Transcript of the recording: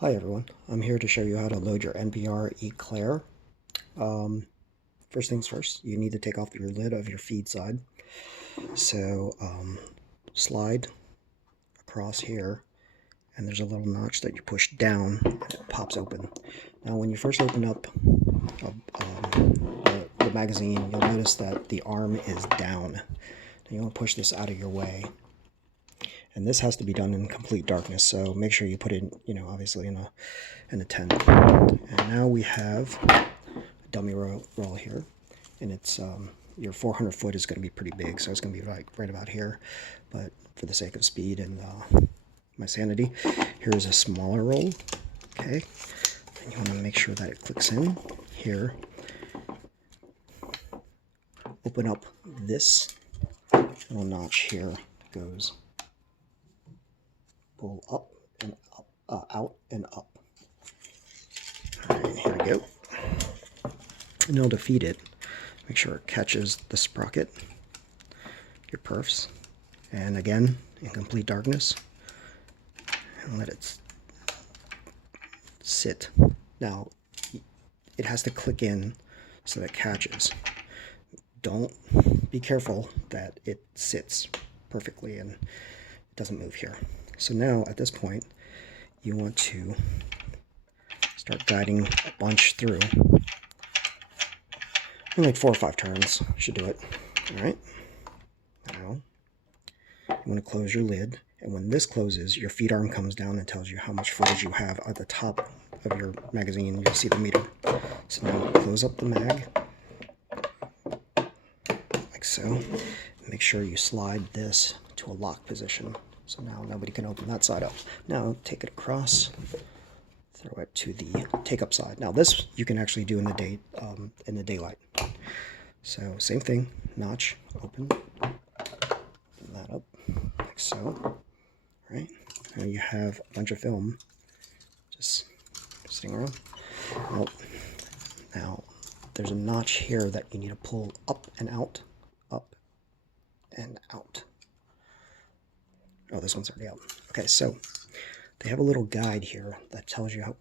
Hi everyone, I'm here to show you how to load your NPR Eclair. First things first, you need to take off your lid of your feed side. So slide across here, and there's a little notch that you push down and it pops open. Now when you first open up the magazine, you'll notice that the arm is down. Now you want to push this out of your way. And this has to be done in complete darkness, so make sure you put it, obviously in a tent. And now we have a dummy roll here, and it's your 400 foot is going to be pretty big, so it's going to be like right about here. But for the sake of speed and my sanity, here is a smaller roll. Okay, and you want to make sure that it clicks in here. Open up this little notch here, goes pull up and up, out and up. All right, here we go. Now to feed it, make sure it catches the sprocket, your perfs, and again, in complete darkness, and let it sit. Now, it has to click in so that it catches. Don't be careful that it sits perfectly and it doesn't move here. So now, at this point, you want to start guiding a bunch through. In like 4 or 5 turns should do it. All right. Now, you want to close your lid, and when this closes, your feed arm comes down and tells you how much footage you have at the top of your magazine. You'll see the meter. So now close up the mag, like so. Make sure you slide this to a lock position. So now nobody can open that side up. Now take it across, throw it to the take-up side. Now this you can actually do in the daylight. So same thing, notch, open that up, like so. Right now you have a bunch of film just sitting around. Now there's a notch here that you need to pull up and out, up and out. Oh, this one's already out. Okay, so they have a little guide here that tells you how